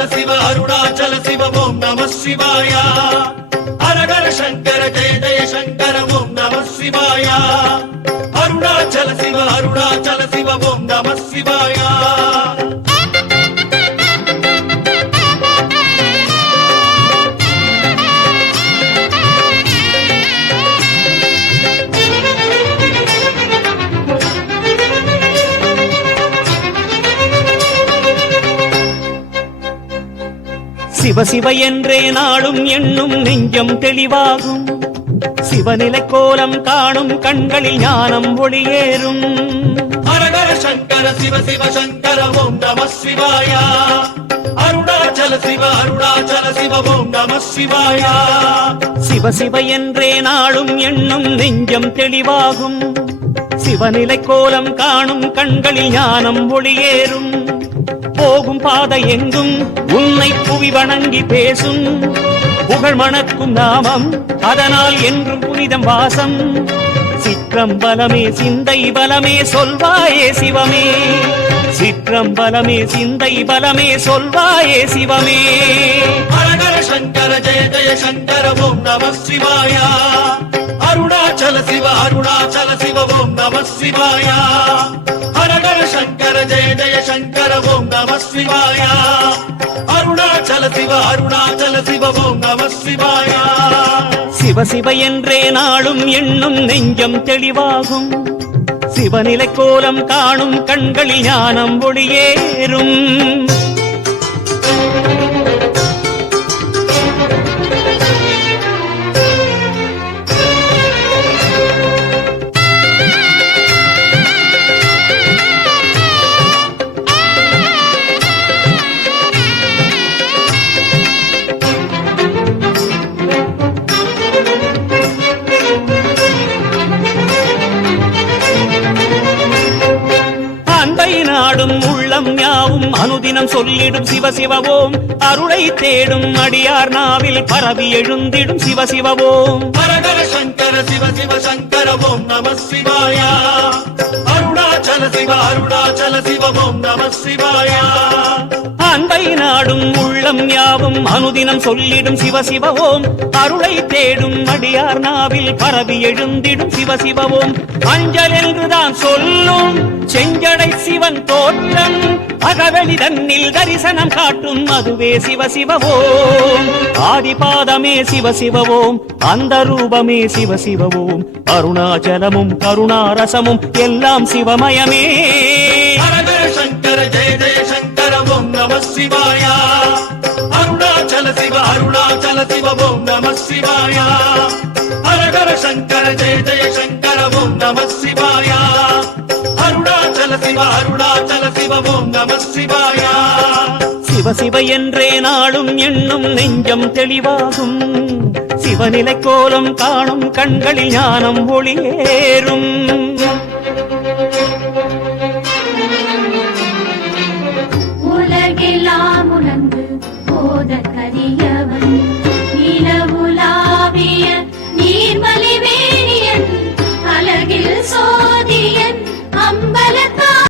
அருணாச்சல சிவ அருணாச்சல சிவ ஓம் நம சிவாய ஹரஹர சங்கர ஜெய ஜெய சங்கர ஓம் நம சிவாய அருணாச்சல சிவ ஓம் நம சிவாய சிவ சிவ என்றே நாளும் எண்ணும் நெஞ்சம் தெளிவாகும் சிவநிலை கோலம் காணும் கண்களில் ஞானம் ஒளியேறும் ஹரஹர சங்கர சிவ சிவ சங்கர ஓம் நம சிவாய அருணாச்சல சிவ ஓம் நம சிவாய சிவ சிவ என்றே நாளும் எண்ணும் நெஞ்சம் தெளிவாகும் சிவநிலை கோலம் காணும் கண்களில் ஞானம் ஒளியேறும் போகும் பாதை எங்கும் உன்னை புவி வணங்கி பேசும் புகழ் மணக்கும் நாமம் அதனால் என்றும் புனிதம் வாசம் சிற்றம்பலமே சிந்தை பலமே சொல்வாயே சிவமே சிற்றம்பலமே சிந்தை பலமே சொல்வாயே சிவமே ஹரஹர சங்கர ஜெய ஜெய சங்கர ஓம் நம சிவாய அருணாச்சல சிவ ஓம் நம சிவாய ஹரஹர சங்கர ஜெய ஜெய சங்கர ஓம் நம சிவாய அருணாச்சல சிவ ஓம் நம சிவாய சிவ சிவ என்றே நாளும் எண்ணும் நெஞ்சம் தெளிவாகும் சிவநிலை கோலம் காணும் கண்களில் ஞானம் ஒளியேறும் நாடும் உள்ளம் யாவும் அனுதினம் சொல்லிடும் சிவ சிவவோம் அருளை தேடும் அடியார் நாவில் பரவி எழுந்திடும் சிவ சிவவோம் ஹரஹர சங்கர சிவ சிவ சங்கர ஓம் நம சிவாய அருணாச்சல சிவ ஓம் நம சிவாய அன்பை நாடும் உள்ளம் யாவும் அனுதினம் சொல்லிடும் சிவ சிவவோம் அருளை தேடும் அடியார் நாவில் பரவி எழுந்திடும் சிவ சிவவோம் அஞ்சல் என்றுதான் சொல்லும் செஞ்சடை சிவன் தோற்றம் அகவெளி தன்னில் தரிசனம் காட்டும் அதுவே சிவ சிவவோம் ஆதிபாதமே சிவ சிவவோம் அந்த ரூபமே சிவ சிவவோம் அருணாச்சலமும் கருணாரசமும் எல்லாம் சிவமயமே ஹரஹர சங்கர ஜெய ஜெய சங்கர ஓம் நம சிவாய அருணாச்சல சிவ ஓம் நம சிவாய ஹரஹர சங்கர ஜெய ஜெய சங்கர ஓம் நம சிவாய அருணாச்சல சிவ ஓம் நம சிவாய சிவ சிவ என்றே நாளும் எண்ணும் நெஞ்சம் தெளிவாகும் சிவநிலை கோலம் காணும் கண்களில் ஞானம் ஒளியேறும்